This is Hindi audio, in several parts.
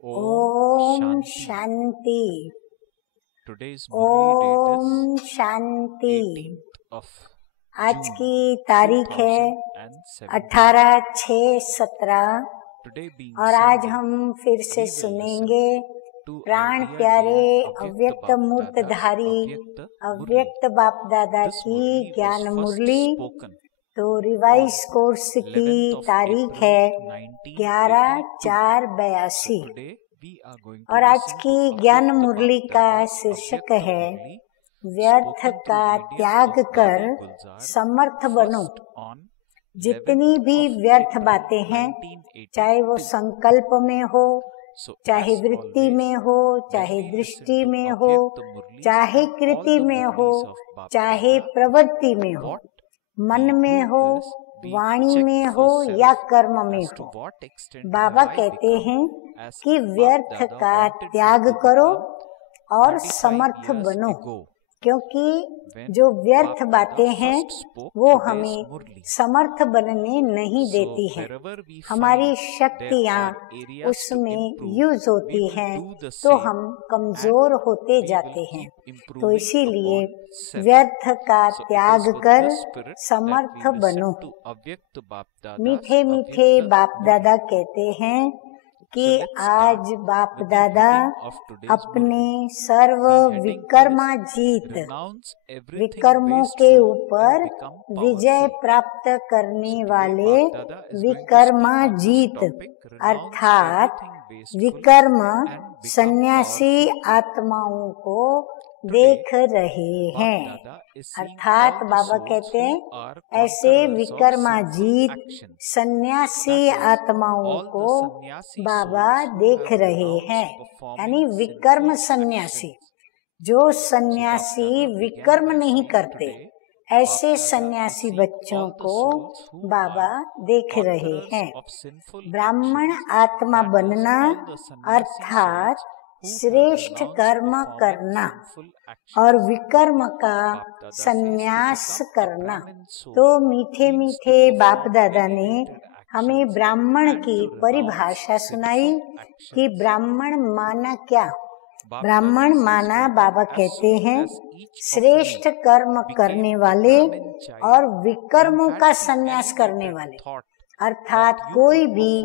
ओम शांति। ओम शांति। आज की तारीख है 18/6/17 और आज हम फिर से सुनेंगे प्राण प्यारे अव्यक्त मूर्तधारी अव्यक्त बाप दादा की ज्ञान मुरली। तो रिवाइज कोर्स की तारीख है 11/4/82 और आज की ज्ञान मुरली का शीर्षक है व्यर्थ का त्याग कर समर्थ बनो। जितनी भी व्यर्थ बातें हैं, चाहे वो संकल्प में हो, चाहे वृत्ति में हो, चाहे दृष्टि में हो, चाहे कृति में हो, चाहे प्रवृत्ति में हो, मन में हो, वाणी में हो या कर्म में हो, बाबा कहते हैं कि व्यर्थ का त्याग करो और समर्थ बनो। क्योंकि जो व्यर्थ बातें हैं वो हमें समर्थ बनने नहीं देती है। हमारी शक्तियाँ उसमें यूज होती हैं तो हम कमजोर होते जाते हैं। तो इसीलिए व्यर्थ का त्याग कर समर्थ बनो। मीठे मीठे बाप दादा कहते हैं कि आज बाप दादा अपने सर्व विकर्माजीत विकर्मों के ऊपर विजय प्राप्त करने वाले विकर्माजीत अर्थात विकर्म सन्यासी आत्माओं को देख रहे हैं। अर्थात बाबा कहते हैं ऐसे विकर्माजीत सन्यासी आत्माओं को बाबा देख रहे हैं। यानी विकर्म सन्यासी, जो सन्यासी विकर्म नहीं करते, ऐसे सन्यासी बच्चों को बाबा देख रहे हैं। ब्राह्मण आत्मा बनना अर्थात श्रेष्ठ कर्म करना और विकर्म का संन्यास करना। तो मीठे मीठे बाप दादा ने हमें ब्राह्मण की परिभाषा सुनाई कि ब्राह्मण माना क्या। ब्राह्मण माना बाबा कहते हैं श्रेष्ठ कर्म करने वाले और विकर्मों का संन्यास करने वाले। अर्थात कोई भी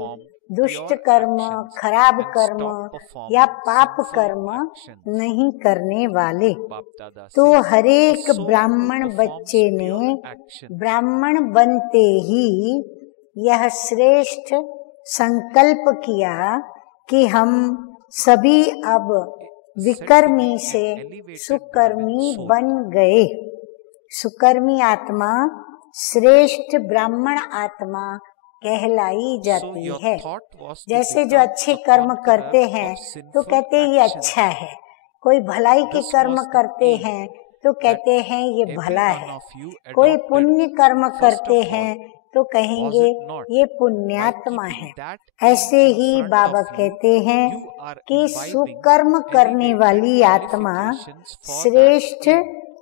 दुष्ट कर्म, खराब कर्म या पाप कर्म नहीं करने वाले। तो हरेक ब्राह्मण बच्चे ने ब्राह्मण बनते ही यह श्रेष्ठ संकल्प किया कि हम सभी अब विकर्मी से सुकर्मी बन गए। सुकर्मी आत्मा श्रेष्ठ ब्राह्मण आत्मा कहलाई जाती है। जैसे जो अच्छे कर्म करते हैं तो कहते हैं ये अच्छा है, कोई भलाई के कर्म करते हैं तो कहते हैं ये भला है, कोई पुण्य कर्म करते हैं तो कहेंगे ये पुण्यात्मा है। ऐसे ही बाबा कहते हैं कि सुकर्म करने वाली आत्मा श्रेष्ठ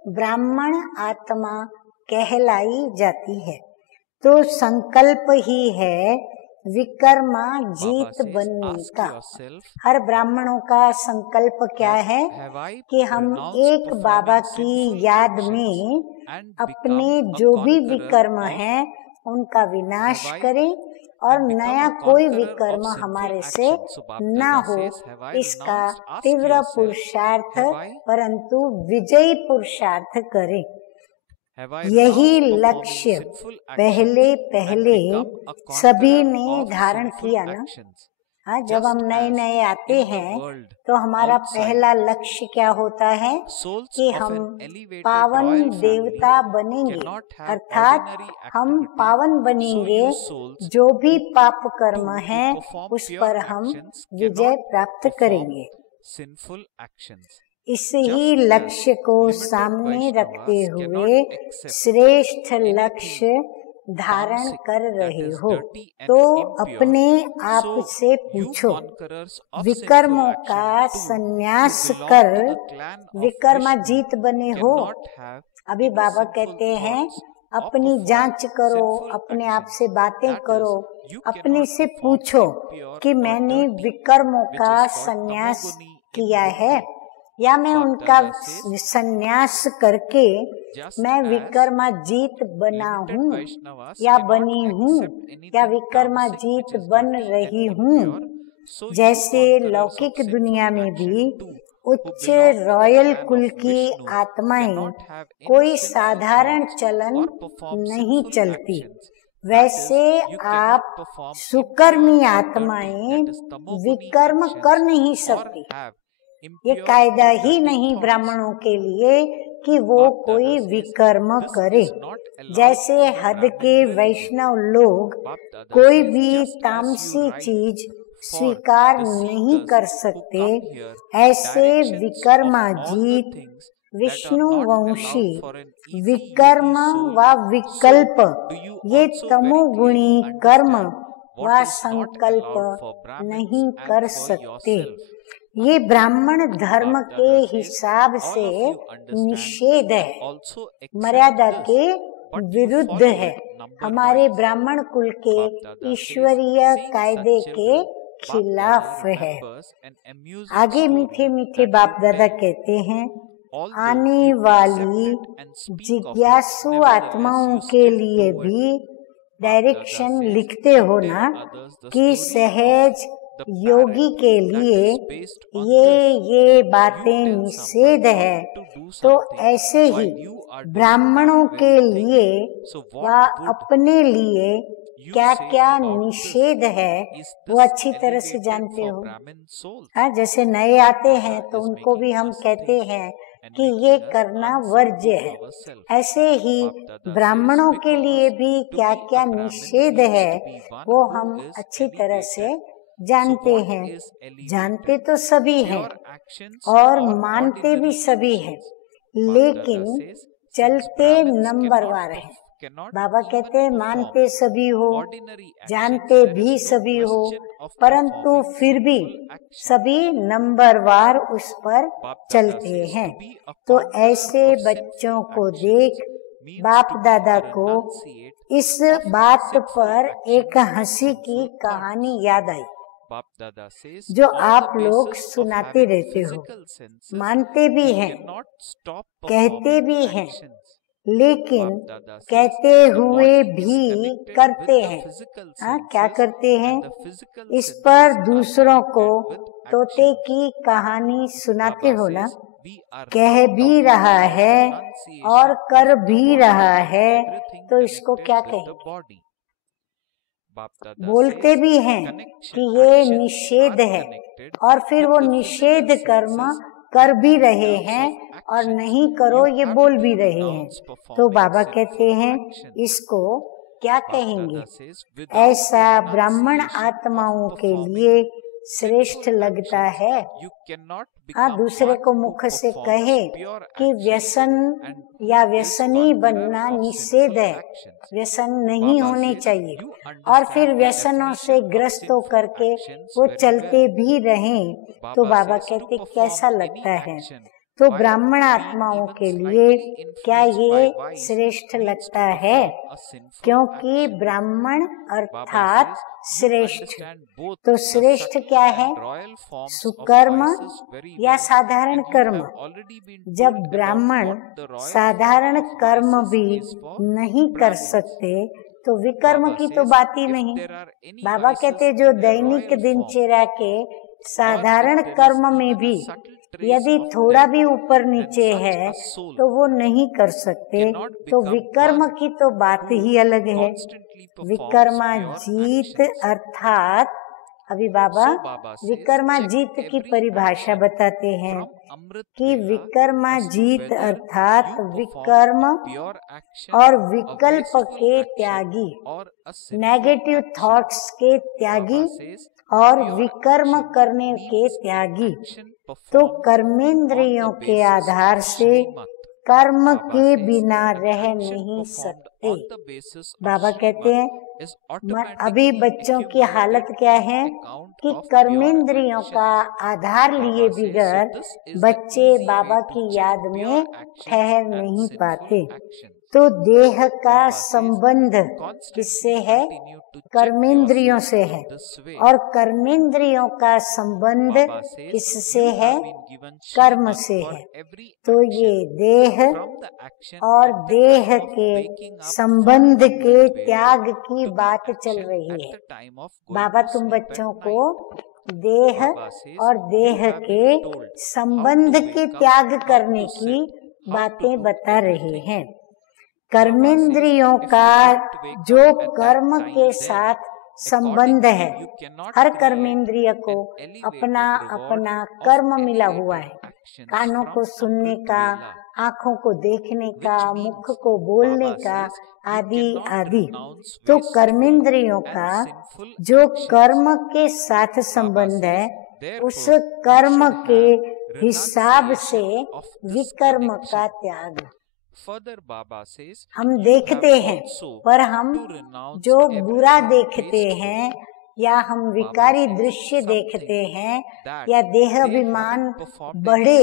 ब्राह्मण आत्मा कहलाई जाती है। तो संकल्प ही है विकर्मा जीत बनने का। हर ब्राह्मणों का संकल्प क्या है कि हम एक बाबा की याद में अपने जो भी विकर्म है उनका विनाश करें और नया कोई विकर्म हमारे से न हो, इसका तीव्र पुरुषार्थ परंतु विजयी पुरुषार्थ करें। यही लक्ष्य पहले सभी ने धारण किया ना। हाँ, जब हम नए नए आते हैं तो हमारा पहला लक्ष्य क्या होता है कि हम पावन देवता बनेंगे। अर्थात हम पावन बनेंगे, जो भी पाप कर्म है उस पर हम विजय प्राप्त करेंगे। इस ही लक्ष्य को सामने रखते हुए श्रेष्ठ लक्ष्य धारण कर रहे हो तो अपने आप से पूछो, विकर्मों का संन्यास कर विकर्माजीत बने हो। अभी बाबा कहते हैं अपनी जांच करो, अपने आप से बातें करो, अपने से पूछो कि मैंने विकर्मों का संन्यास किया है या मैं उनका संन्यास करके मैं विकर्माजीत बना हूँ या बनी हूँ या विकर्माजीत बन रही हूँ। जैसे लौकिक दुनिया में भी उच्च रॉयल कुल की आत्माएं कोई साधारण चलन नहीं चलती, वैसे आप सुकर्मी आत्माएं विकर्म कर नहीं सकती। ये कायदा ही नहीं ब्राह्मणों के लिए कि वो कोई विकर्म करे। जैसे हद के वैष्णव लोग कोई भी तामसी चीज स्वीकार नहीं कर सकते, ऐसे विकर्माजीत विष्णुवंशी विकर्म व विकल्प ये तमोगुणी कर्म व संकल्प नहीं कर सकते। ये ब्राह्मण धर्म के हिसाब से निषेध है, मर्यादा के विरुद्ध है, हमारे ब्राह्मण कुल के ईश्वरीय कायदे के खिलाफ है। आगे मीठे मीठे बाप दादा कहते हैं, आने वाली जिज्ञासु आत्माओं के लिए भी डायरेक्शन लिखते हो ना कि सहज योगी के लिए ये बातें निषेध है, तो ऐसे ही ब्राह्मणों के लिए व अपने लिए क्या क्या निषेध है वो अच्छी तरह से जानते हो। हाँ, जैसे नए आते हैं तो उनको भी हम कहते हैं कि ये करना वर्ज्य है, ऐसे ही ब्राह्मणों के लिए भी क्या क्या निषेध है वो हम अच्छी तरह से जानते हैं। जानते तो सभी हैं और मानते भी सभी हैं, लेकिन चलते नंबरवार है। बाबा कहते हैं मानते सभी हो, जानते भी सभी हो, परंतु फिर भी सभी नंबरवार उस पर चलते हैं। तो ऐसे बच्चों को देख बाप दादा को इस बात पर एक हंसी की कहानी याद आई जो आप लोग सुनाते रहते हो, मानते भी हैं, कहते भी हैं, लेकिन कहते हुए भी करते हैं। हाँ, क्या करते हैं? इस पर दूसरों को तोते की कहानी सुनाते हो ना, कह भी रहा है और कर भी रहा है, तो इसको क्या कहें? बोलते भी हैं कि ये निषेध है और फिर वो निषेध कर्म कर भी रहे हैं और नहीं करो ये बोल भी रहे हैं, तो बाबा कहते हैं इसको क्या कहेंगे? ऐसा ब्राह्मण आत्माओं के लिए श्रेष्ठ लगता है। हाँ, दूसरे को मुख से कहे कि व्यसन या व्यसनी बनना निषेध है, व्यसन नहीं होने चाहिए, और फिर व्यसनों से ग्रस्त होकर के वो चलते भी रहें, तो बाबा कहते कैसा लगता है? तो ब्राह्मण आत्माओं के लिए क्या ये श्रेष्ठ लगता है? क्योंकि ब्राह्मण अर्थात श्रेष्ठ, तो श्रेष्ठ क्या है? सुकर्म या साधारण कर्म? जब ब्राह्मण साधारण कर्म भी नहीं कर सकते तो विकर्म की तो बात ही नहीं। बाबा कहते जो दैनिक दिनचर्या के साधारण कर्म में भी यदि थोड़ा भी ऊपर नीचे है तो वो नहीं कर सकते, तो विकर्म की तो बात ही अलग है। विकर्माजीत अर्थात अभी बाबा विकर्माजीत की परिभाषा बताते हैं कि विकर्माजीत अर्थात विकर्म और विकल्प के त्यागी, नेगेटिव थॉट्स के त्यागी और विकर्म करने के त्यागी। तो कर्मेंद्रियों के आधार से कर्म के बिना रह नहीं सकते। बाबा कहते हैं अभी बच्चों की हालत क्या है कि कर्मेंद्रियों का आधार लिए बिगड़ बच्चे बाबा की याद में ठहर नहीं पाते। तो देह का संबंध किससे है? कर्मेंद्रियों से है, और कर्मेंद्रियों का संबंध किससे है? कर्म से है। तो ये देह और देह के संबंध के त्याग की बात चल रही है। बाबा तुम बच्चों को देह और देह के संबंध के त्याग करने की बातें बता रहे हैं। कर्मेंद्रियों का जो कर्म के साथ संबंध है, हर कर्मेंद्रिय को अपना अपना कर्म मिला हुआ है। कानों को सुनने का, आँखों को देखने का, मुख को बोलने का, आदि आदि। तो कर्मेंद्रियों का जो कर्म के साथ संबंध है, उस कर्म के हिसाब से विकर्म का त्याग। हम देखते हैं, पर हम जो बुरा देखते हैं या हम विकारी दृश्य देखते हैं या देह अभिमान बढ़े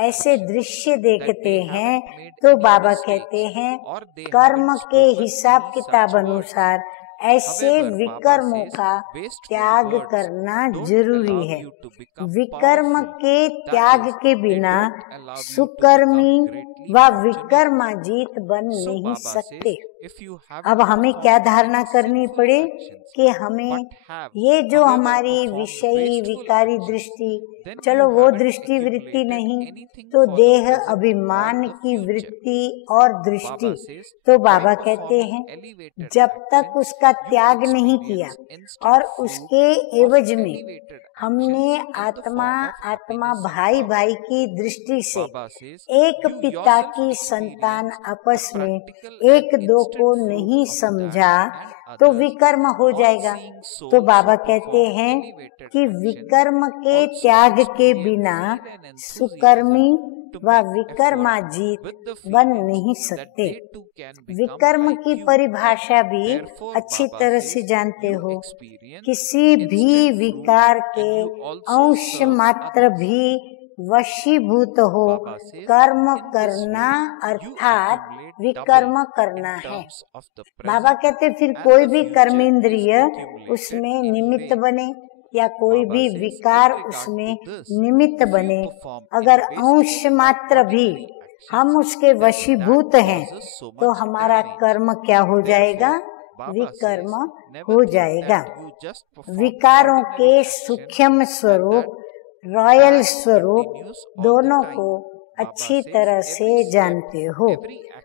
ऐसे दृश्य देखते हैं, तो बाबा कहते हैं कर्म के हिसाब किताब अनुसार ऐसे विकर्मों का त्याग करना जरूरी है। विकर्म के त्याग के बिना सुकर्मी व विकर्माजीत बन नहीं सकते। अब हमें क्या धारणा करनी पड़े कि हमें ये जो हमारी विषयी विकारी दृष्टि, चलो वो दृष्टि वृत्ति नहीं तो देह अभिमान की वृत्ति और दृष्टि, तो बाबा कहते हैं जब तक उसका त्याग नहीं किया और उसके एवज में हमने आत्मा आत्मा भाई भाई की दृष्टि से एक पिता की संतान आपस में एक दो को नहीं समझा तो विकर्म हो जाएगा। तो बाबा कहते हैं कि विकर्म के त्याग के बिना सुकर्मी व विकर्माजीत बन नहीं सकते। विकर्म की परिभाषा भी अच्छी तरह से जानते हो, किसी भी विकार के अंश मात्र भी वशीभूत हो कर्म करना अर्थात विकर्म करना है। बाबा कहते फिर कोई भी कर्मेंद्रिय उसमें निमित्त बने या कोई भी विकार उसमें निमित्त बने, अगर अंश मात्र भी हम उसके वशीभूत हैं तो हमारा कर्म क्या हो जाएगा? विकर्म हो जाएगा। विकारों के सूक्ष्म स्वरूप, रॉयल स्वरूप दोनों को अच्छी तरह से जानते हो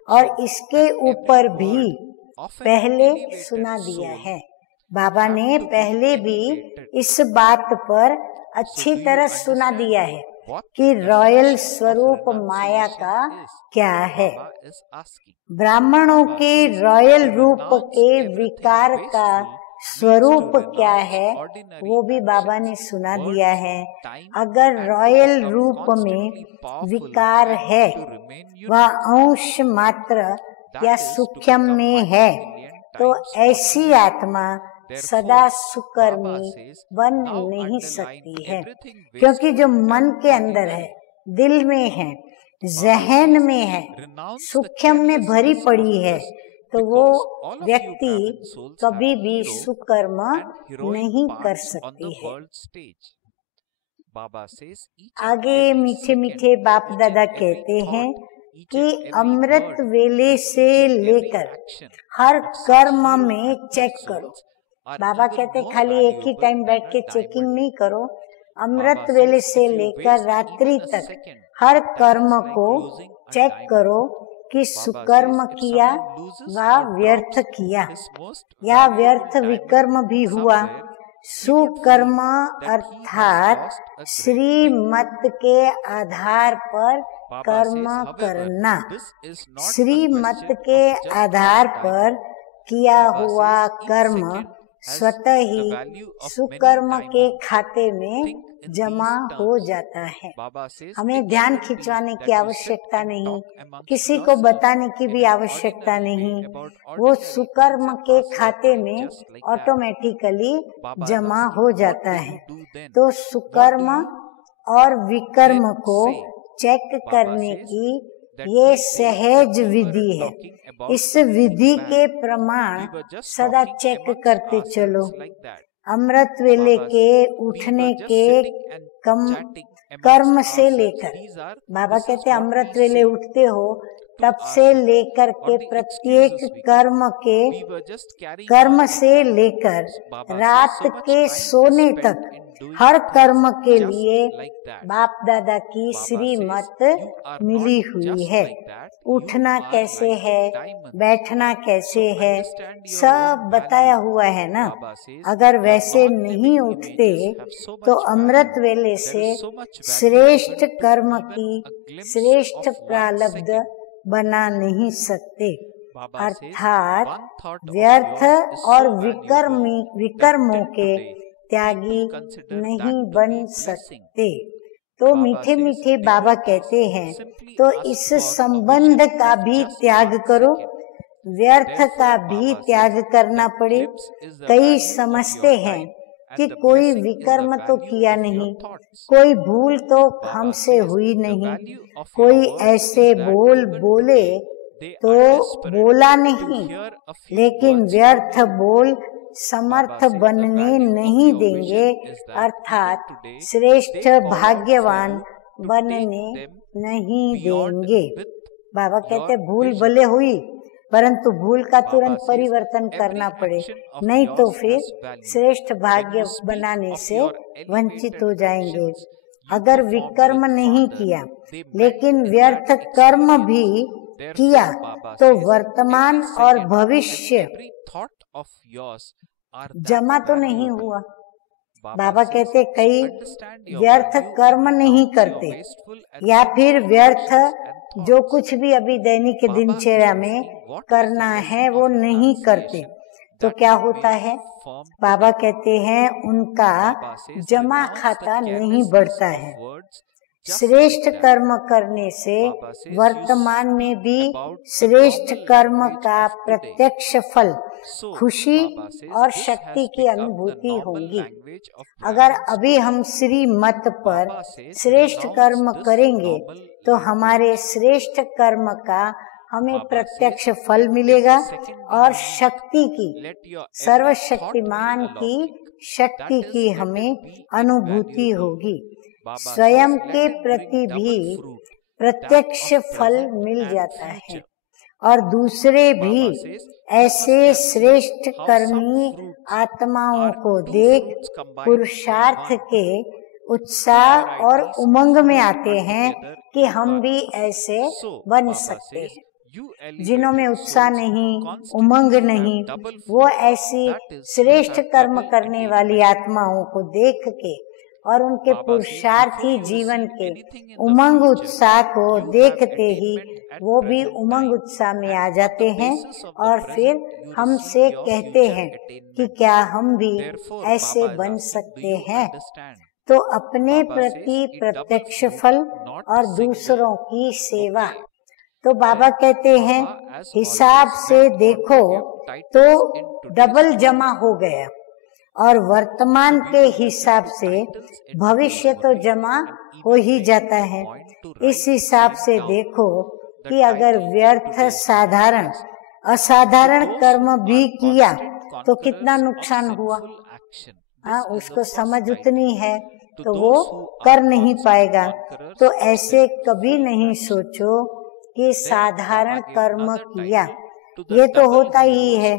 और इसके ऊपर भी पहले सुना दिया है। बाबा ने पहले भी इस बात पर अच्छी तरह सुना दिया है कि रॉयल स्वरूप माया का क्या है। ब्राह्मणों के रॉयल रूप के विकार का स्वरूप क्या है वो भी बाबा ने सुना दिया है। अगर रॉयल रूप में विकार है वह अंश मात्र या सूक्ष्म में है तो ऐसी आत्मा सदा सुकर्मी बन नहीं सकती है, क्योंकि जो मन के अंदर है, दिल में है, जहन में है, सूक्ष्म में भरी पड़ी है, तो वो व्यक्ति कभी भी सुकर्म नहीं कर सकती है। आगे मीठे मीठे बाप दादा कहते हैं कि अमृत वेले से लेकर हर कर्म में चेक करो। बाबा कहते खाली एक ही टाइम बैठ के चेकिंग नहीं करो, अमृत वेले से लेकर रात्रि तक हर कर्म को चेक करो कि सुकर्म किया व व्यर्थ किया या व्यर्थ विकर्म भी हुआ। सुकर्म अर्थात श्रीमत के आधार पर कर्म करना। श्रीमत के आधार पर किया हुआ कर्म स्वतः ही सुकर्म के खाते में जमा हो जाता है। हमें ध्यान खिंचवाने की आवश्यकता नहीं, किसी को बताने की भी आवश्यकता नहीं, वो सुकर्म के खाते में ऑटोमेटिकली जमा हो जाता है। तो सुकर्म और विकर्म को चेक करने की ये सहज विधि है। इस विधि के प्रमाण सदा चेक करते चलो। अमृत वेले के उठने के कर्म से लेकर, बाबा कहते अमृत वेले उठते हो तब से लेकर के प्रत्येक कर्म से लेकर रात के सोने तक हर कर्म के लिए बाप दादा की श्रीमत मिली हुई है। उठना कैसे है, बैठना कैसे है, सब बताया हुआ है ना। अगर वैसे नहीं उठते तो अमृत वेले से श्रेष्ठ कर्म की श्रेष्ठ प्रारब्ध बना नहीं सकते। अर्थात व्यर्थ और विकर्मों के त्यागी नहीं बन सकते। तो मीठे मीठे बाबा कहते हैं तो इस संबंध का भी त्याग करो, व्यर्थ का भी त्याग करना पड़े। कई समझते हैं कि कोई विकर्म तो किया नहीं, कोई भूल तो हमसे हुई नहीं, कोई ऐसे बोले तो बोला नहीं, लेकिन व्यर्थ बोल समर्थ बनने नहीं देंगे, अर्थात श्रेष्ठ भाग्यवान बनने नहीं देंगे। बाबा कहते भूल भले हुई परंतु भूल का तुरंत परिवर्तन करना पड़े, नहीं तो फिर श्रेष्ठ भाग्य बनाने से वंचित हो जाएंगे। अगर विकर्म नहीं किया लेकिन व्यर्थ कर्म भी किया तो वर्तमान और भविष्य जमा तो नहीं हुआ। बाबा कहते कई व्यर्थ कर्म नहीं करते या फिर व्यर्थ जो कुछ भी अभी दैनिक दिनचर्या में करना है वो नहीं करते, तो क्या होता है? बाबा कहते हैं उनका जमा खाता नहीं बढ़ता है। श्रेष्ठ कर्म करने से वर्तमान में भी श्रेष्ठ कर्म का प्रत्यक्ष फल खुशी और शक्ति की अनुभूति होगी। अगर अभी हम श्रीमत पर श्रेष्ठ कर्म करेंगे तो हमारे श्रेष्ठ कर्म का हमें प्रत्यक्ष फल मिलेगा और शक्ति की, सर्वशक्तिमान की शक्ति की हमें अनुभूति होगी। स्वयं के प्रति भी प्रत्यक्ष फल मिल जाता है और दूसरे भी ऐसे श्रेष्ठ कर्मी आत्माओं को देख पुरुषार्थ के उत्साह और उमंग में आते हैं कि हम भी ऐसे बन सकते हैं। जिन्हों में उत्साह नहीं, उमंग नहीं, वो ऐसी श्रेष्ठ कर्म करने वाली आत्माओं को देख के और उनके पुरुषार्थी जीवन के उमंग उत्साह को देखते ही वो भी उमंग उत्साह में आ जाते हैं और फिर हमसे कहते हैं कि क्या हम भी ऐसे बन सकते हैं। तो अपने प्रति प्रत्यक्ष फल और दूसरों की सेवा। तो बाबा कहते हैं हिसाब से देखो तो डबल जमा हो गया और वर्तमान के हिसाब से भविष्य तो जमा हो ही जाता है। इस हिसाब से देखो कि अगर व्यर्थ साधारण असाधारण कर्म भी किया तो कितना नुकसान हुआ। उसको समझ उतनी है तो वो कर नहीं पाएगा। तो ऐसे कभी नहीं सोचो कि साधारण कर्म किया, ये तो होता ही है।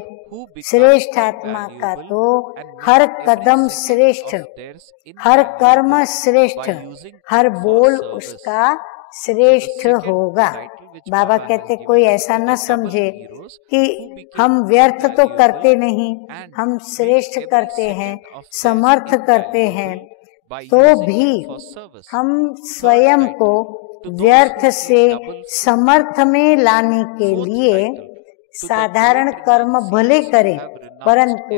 श्रेष्ठ आत्मा का तो हर कदम श्रेष्ठ, हर कर्म श्रेष्ठ, हर बोल उसका श्रेष्ठ होगा। बाबा कहते कोई ऐसा न समझे कि हम व्यर्थ तो करते नहीं, हम श्रेष्ठ करते हैं, समर्थ करते हैं, तो भी हम स्वयं को व्यर्थ से समर्थ में लाने के लिए साधारण कर्म भले करें, परंतु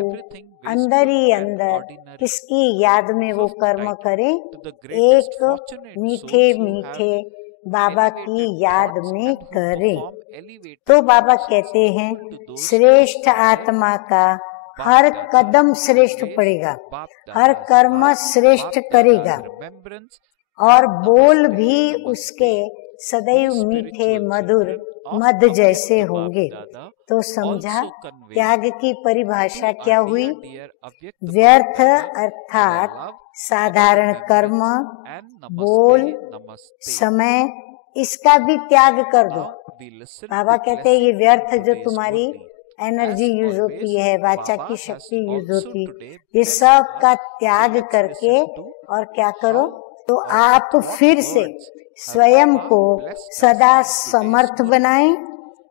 अंदर ही अंदर किसकी याद में वो कर्म करें? एक मीठे मीठे बाबा की याद में करें। तो बाबा कहते हैं श्रेष्ठ आत्मा का हर कदम श्रेष्ठ पड़ेगा, हर कर्म श्रेष्ठ करेगा और बोल भी उसके सदैव मीठे मधुर मध जैसे होंगे। तो समझा त्याग की परिभाषा क्या हुई? व्यर्थ अर्थात साधारण कर्म, बोल, समय, इसका भी त्याग कर दो। बाबा कहते हैं ये व्यर्थ जो तुम्हारी एनर्जी यूज होती है, वाचा की शक्ति यूज होती, ये सब का त्याग करके और क्या करो? तो आप फिर से स्वयं को सदा समर्थ बनाएं,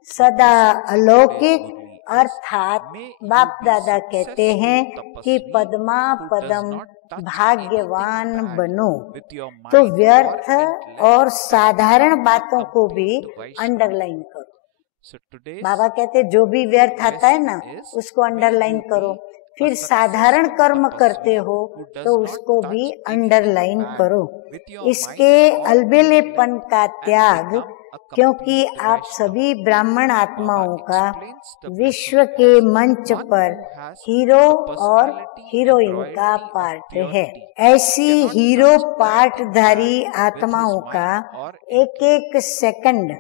सदा अलौकिक अर्थात बाप दादा कहते हैं कि पद्मा पदम भाग्यवान बनो। तो व्यर्थ और साधारण बातों को भी अंडरलाइन करो। बाबा कहते जो भी व्यर्थ आता है ना उसको अंडरलाइन करो, फिर साधारण कर्म करते हो तो उसको भी अंडरलाइन करो। इसके अलबेलेपन का त्याग, क्योंकि आप सभी ब्राह्मण आत्माओं का विश्व के मंच पर हीरो और हीरोइन का पार्ट है। ऐसी हीरो पार्टधारी आत्माओं का एक एक सेकंड,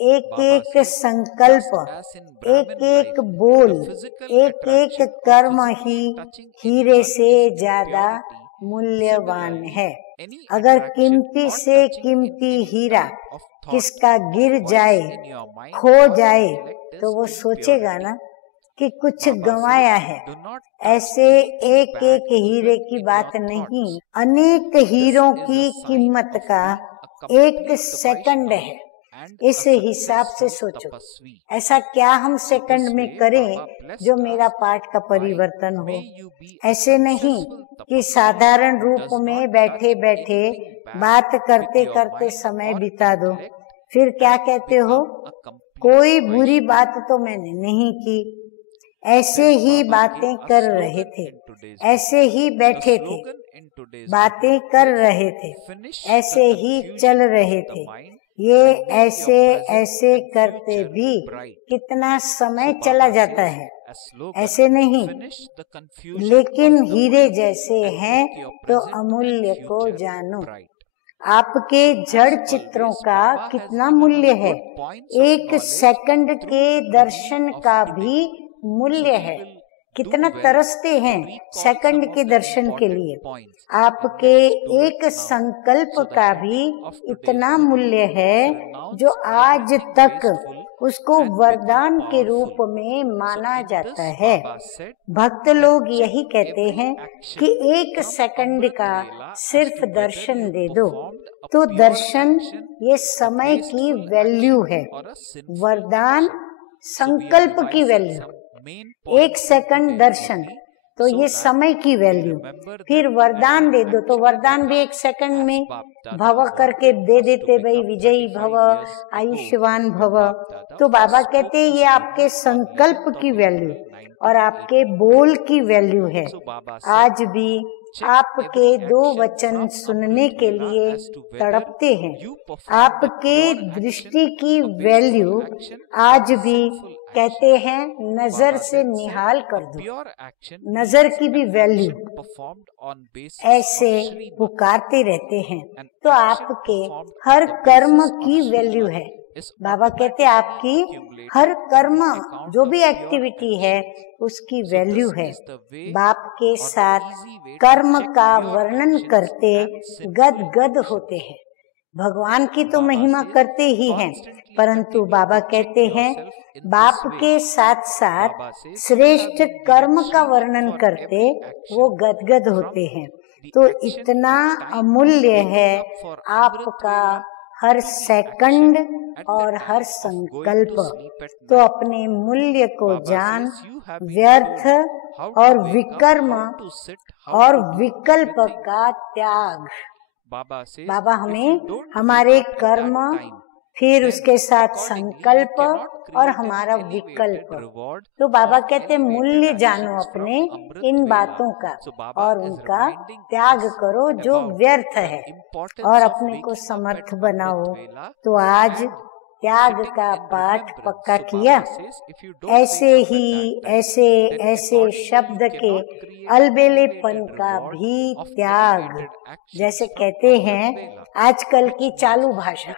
एक एक संकल्प, एक एक बोल, एक एक कर्म ही हीरे से ज्यादा मूल्यवान है। अगर कीमती से कीमती हीरा किसका गिर जाए, खो जाए, तो वो सोचेगा ना कि कुछ गंवाया है। ऐसे एक एक हीरे की बात नहीं, अनेक हीरों की कीमत का एक सेकंड है। इस हिसाब से सोचो, ऐसा क्या हम सेकंड में करें जो मेरा पाठ का परिवर्तन हो। ऐसे नहीं कि साधारण रूप में बैठे बैठे बात करते करते समय बिता दो, फिर क्या कहते हो कोई बुरी बात तो मैंने नहीं की। ऐसे ही बातें कर रहे थे, ऐसे ही बैठे थे, बातें कर रहे थे, ऐसे ही चल रहे थे। ये ऐसे ऐसे करते भी कितना समय चला जाता है, ऐसे नहीं। लेकिन हीरे जैसे हैं तो अमूल्य को जानो। आपके जड़ चित्रों का कितना मूल्य है, एक सेकंड के दर्शन का भी मूल्य है। कितना तरसते हैं सेकंड के दर्शन के लिए। आपके एक संकल्प का भी इतना मूल्य है जो आज तक उसको वरदान के रूप में माना जाता है। भक्त लोग यही कहते हैं कि एक सेकंड का सिर्फ दर्शन दे दो, तो दर्शन ये समय की वैल्यू है, वरदान संकल्प की वैल्यू। एक सेकंड दर्शन तो ये समय की वैल्यू, फिर वरदान दे दो तो वरदान भी एक सेकंड में भव करके दे देते, भाई विजयी भव, आयुष्मान भव। तो बाबा कहते हैं ये आपके संकल्प की वैल्यू और आपके बोल की वैल्यू है। आज भी आपके दो वचन सुनने के लिए तड़पते हैं। आपके दृष्टि की वैल्यू आज भी कहते हैं नजर से निहाल कर दो, नजर की भी वैल्यू ऐसे पुकारते रहते हैं। तो आपके हर कर्म की वैल्यू है। बाबा कहते हैं आपकी हर कर्म जो भी एक्टिविटी है उसकी वैल्यू है। बाप के साथ कर्म का वर्णन करते गद गद होते हैं। भगवान की तो महिमा करते ही हैं, परंतु बाबा कहते हैं बाप के साथ साथ श्रेष्ठ कर्म का वर्णन करते वो गदगद होते हैं। तो इतना अमूल्य है आपका हर सेकंड और हर संकल्प। तो अपने मूल्य को जान, व्यर्थ और विकर्म और विकल्प का त्याग। बाबा हमें हमारे कर्म, फिर उसके साथ संकल्प और हमारा विकल्प। तो बाबा कहते मूल्य जानो अपने इन बातों का और उनका त्याग करो जो व्यर्थ है और अपने को समर्थ बनाओ। तो आज त्याग का पाठ पक्का किया, ऐसे ही ऐसे शब्द के अलबेलेपन का भी त्याग, जैसे कहते हैं आजकल की चालू भाषा,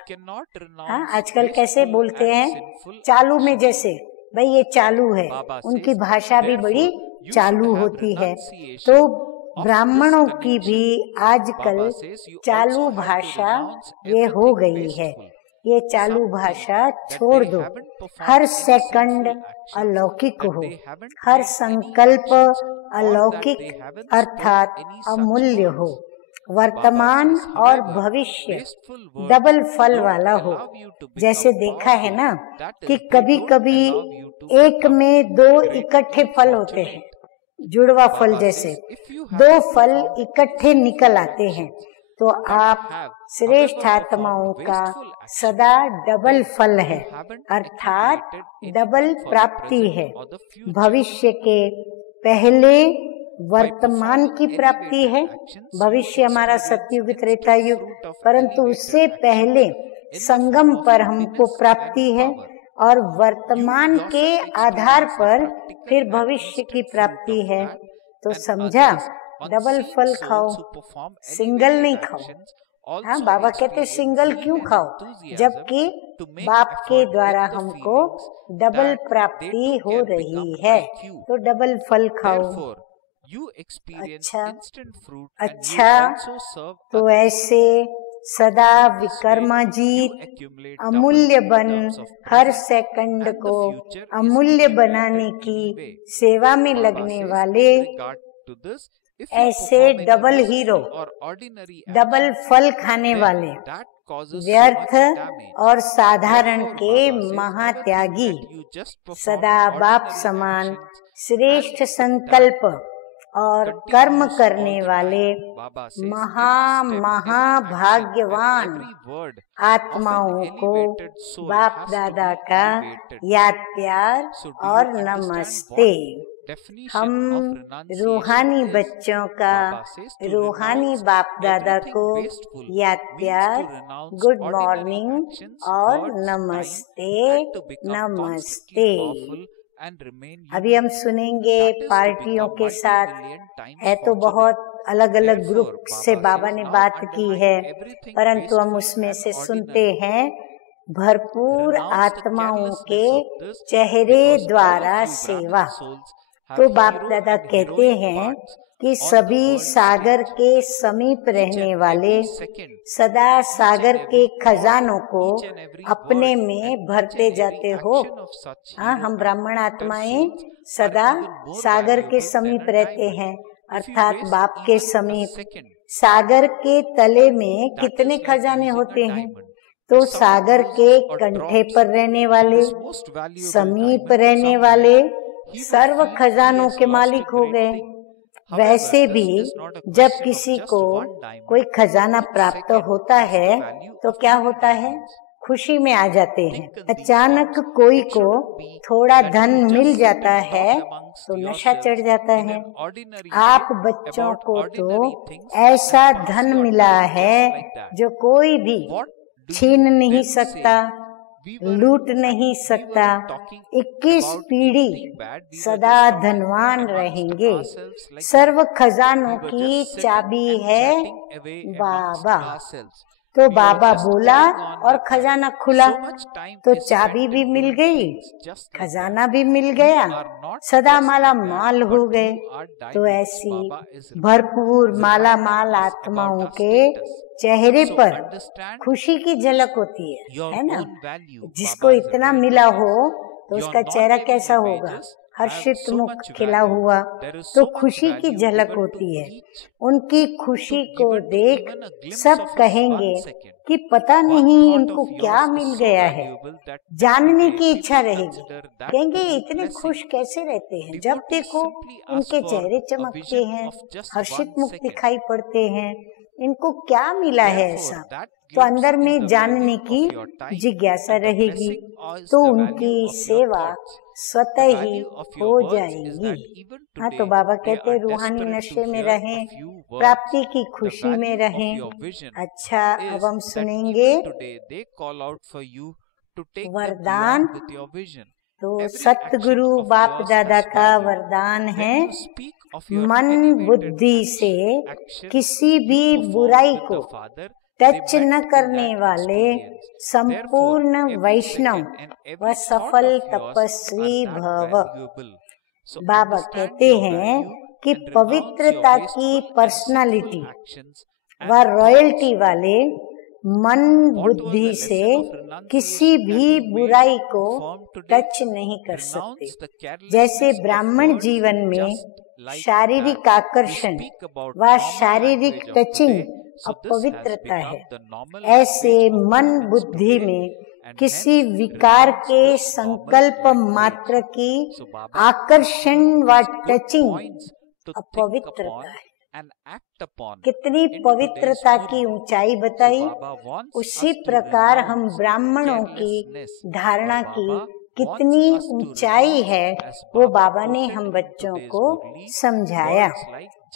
हाँ आजकल कैसे बोलते हैं चालू में, जैसे भाई ये चालू है, उनकी भाषा भी बड़ी चालू होती है। तो ब्राह्मणों की भी आजकल चालू भाषा ये हो गई है। ये चालू भाषा छोड़ दो, हर सेकंड अलौकिक हो, हर संकल्प अलौकिक अर्थात अमूल्य हो, वर्तमान और भविष्य डबल फल वाला हो। जैसे देखा है ना कि कभी कभी एक में दो इकट्ठे फल होते हैं, जुड़वा फल जैसे दो फल इकट्ठे निकल आते हैं। तो आप श्रेष्ठ आत्माओं का सदा डबल फल है, अर्थात डबल प्राप्ति है। भविष्य के पहले वर्तमान की प्राप्ति है, भविष्य हमारा सतयुग त्रेता युग, परंतु उससे पहले संगम पर हमको प्राप्ति है, और वर्तमान के आधार पर फिर भविष्य की प्राप्ति है। तो समझा, डबल फल खाओ, सिंगल नहीं खाओ। हाँ, बाबा कहते सिंगल क्यों खाओ, जबकि बाप के द्वारा हमको डबल प्राप्ति हो रही है, तो डबल फल खाओ। अच्छा, तो ऐसे सदा विकर्माजीत अमूल्य बन, हर सेकंड को अमूल्य बनाने की सेवा में लगने वाले ऐसे डबल हीरो, डबल फल खाने वाले, व्यर्थ और साधारण के महात्यागी, सदा बाप समान श्रेष्ठ संकल्प और कर्म करने वाले महाभाग्यवान आत्माओं को बाप दादा का याद प्यार और नमस्ते। हम रूहानी बच्चों का रूहानी बाप दादा को याद प्यार, गुड मॉर्निंग और नमस्ते नमस्ते। अभी हम सुनेंगे पार्टियों के साथ, है तो बहुत अलग अलग ग्रुप से बाबा ने बात की है, परंतु हम उसमें से सुनते हैं भरपूर आत्माओं के चेहरे द्वारा सेवा। तो बाप दादा कहते हैं कि सभी सागर के समीप रहने वाले सदा सागर के खजानों को अपने में भरते जाते हो। हाँ, हम ब्राह्मण आत्माएं सदा सागर के समीप रहते हैं, अर्थात बाप के समीप। सागर के तले में कितने खजाने होते हैं? तो सागर के कंठे पर रहने वाले, समीप रहने वाले सर्व खजानों के मालिक हो गए। वैसे भी जब किसी को कोई खजाना प्राप्त होता है तो क्या होता है? खुशी में आ जाते हैं। अचानक कोई को थोड़ा धन मिल जाता है तो नशा चढ़ जाता है। आप बच्चों को तो ऐसा धन मिला है जो कोई भी छीन नहीं सकता, लूट नहीं सकता। 21 पीढ़ी सदा धनवान रहेंगे। सर्व खजानों की चाबी है बाबा। तो बाबा बोला और खजाना खुला, तो चाबी भी मिल गई, खजाना भी मिल गया, सदा माला माल हो गए। तो ऐसी भरपूर माला माल आत्माओं के चेहरे पर खुशी की झलक होती है ना। जिसको इतना मिला हो तो उसका चेहरा कैसा होगा? हर्षित मुख खिला हुआ, तो खुशी की झलक होती है। उनकी खुशी को देख सब कहेंगे कि पता नहीं इनको क्या मिल गया है। जानने की इच्छा रहेगी, कहेंगे इतने खुश कैसे रहते हैं? जब देखो उनके चेहरे चमकते हैं, हर्षित मुख दिखाई पड़ते हैं, इनको क्या मिला है ऐसा? तो अंदर में जानने की जिज्ञासा रहेगी, तो उनकी सेवा स्वतः ही हो जाएगी। हाँ, तो बाबा कहते हैं रूहानी नशे में रहें, प्राप्ति की खुशी में रहें। अच्छा, अब हम सुनेंगे वरदान तो सतगुरु बाप दादा का वरदान है, मन बुद्धि से किसी भी बुराई को टच न करने वाले संपूर्ण वैष्णव व सफल तपस्वी भव। बाबा कहते हैं कि पवित्रता की पर्सनालिटी व रॉयल्टी वाले मन बुद्धि से किसी भी बुराई को टच नहीं कर सकते। जैसे ब्राह्मण जीवन में शारीरिक आकर्षण व शारीरिक टचिंग अपवित्रता है, ऐसे मन बुद्धि में किसी विकार के संकल्प मात्र की आकर्षण व टचिंग अपवित्रता है। कितनी पवित्रता की ऊंचाई बताई। उसी प्रकार हम ब्राह्मणों की धारणा की कितनी ऊंचाई है वो बाबा ने हम बच्चों को समझाया।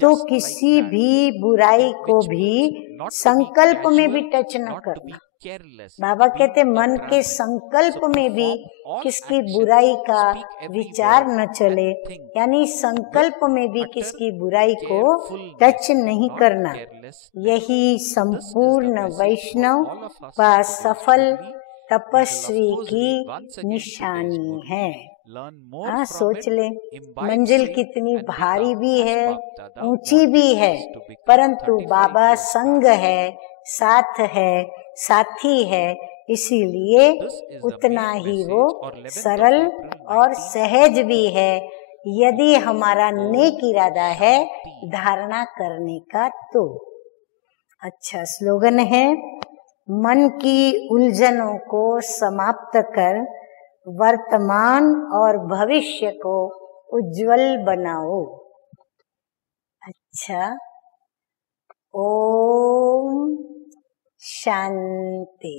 तो किसी भी बुराई को भी संकल्प में भी टच न करना। बाबा कहते मन के संकल्प में भी किसकी बुराई का विचार न चले, यानी संकल्प में भी किसकी बुराई को टच नहीं करना। यही संपूर्ण वैष्णव व सफल तपस्वी की निशानी है। हाँ, सोच ले, मंजिल कितनी भारी भी है, ऊंची भी है, परंतु बाबा संग है, साथ है, साथी है, इसीलिए उतना ही वो सरल और सहज भी है। यदि हमारा नेक इरादा है धारणा करने का तो। अच्छा स्लोगन है, मन की उलझनों को समाप्त कर वर्तमान और भविष्य को उज्जवल बनाओ। अच्छा, ओम शांति।